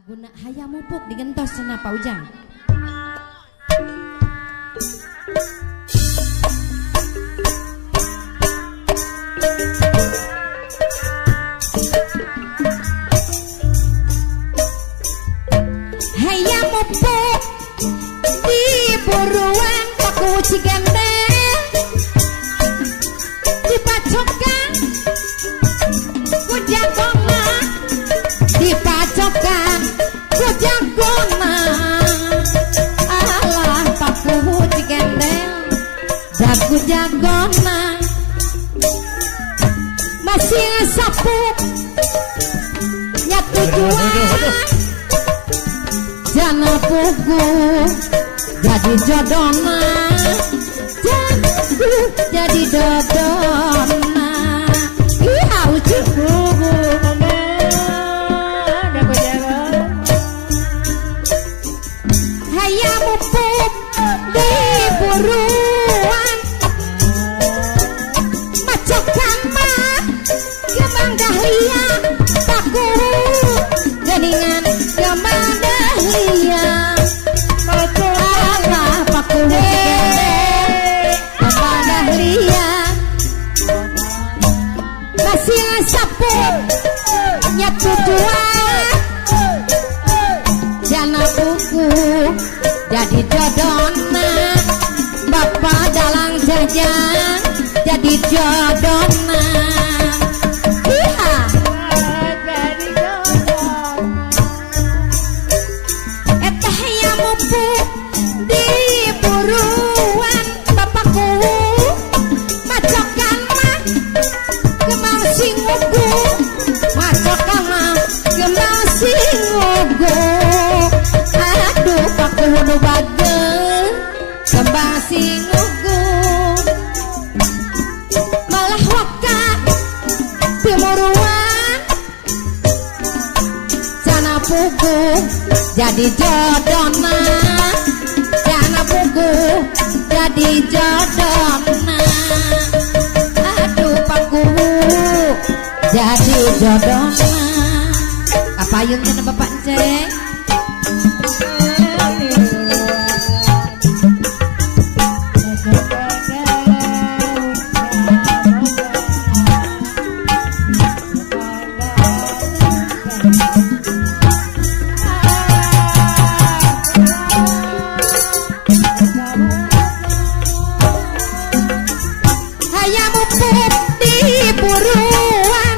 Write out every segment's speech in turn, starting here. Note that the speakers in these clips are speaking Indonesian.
Laguna hayam mupuk digentos cenah Pak Ujang. Hayam mupuk di buruan paku cigandeng dipacokan ku jagona dipacokan ku jagona alah paku cigandeng jago jagona masih ngesapuk nyatu jual jana pugu jadi jodona jadi dodona iya ucap pugu hayam mupuk di buruan macokan mah kembang dahlia paku geningan kembang dahlia alah paku kembang dahlia masih ngesapuk nyatu jual jana buku jadi jodona bapak dalang jajan jadi jodona iya etah hayam mupuk di buruan bapakku macokan mah kemang singugu macokan mah kemang singugu aduh paku nu bagel kembang singugu malah waka timuruan jana pugu jadi jodona jana pugu jadi jodona aduh paku jadi jodona kapayun cenah bapak enceng hayam mupuk di buruan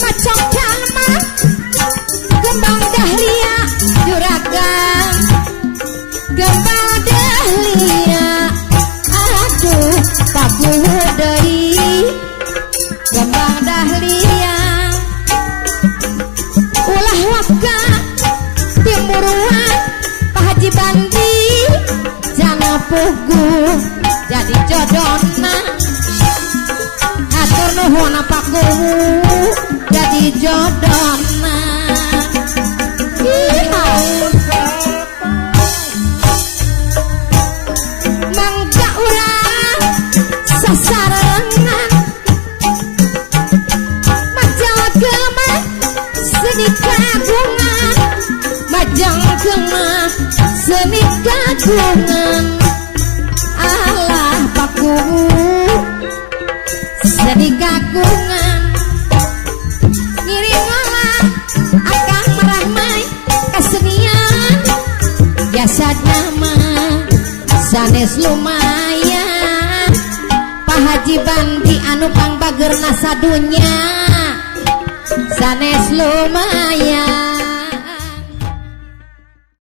macokan mah kembang dahlia juragan kembang dahlia aduh paku deui kembang dahlia ulah waka timuruan Pak Haji Bandi jana pugu jadi jodona atur nuhun paku jadi jodona iya mangga urang sasarengan majang kemah seni kagungan majang kemah seni kagungan alah paku seni kagungan ngiring olah akang merahmai kesenian biasanya mah sanes lumayan Pak Haji Bandi anu pangbageurna sadunya sanes lumayan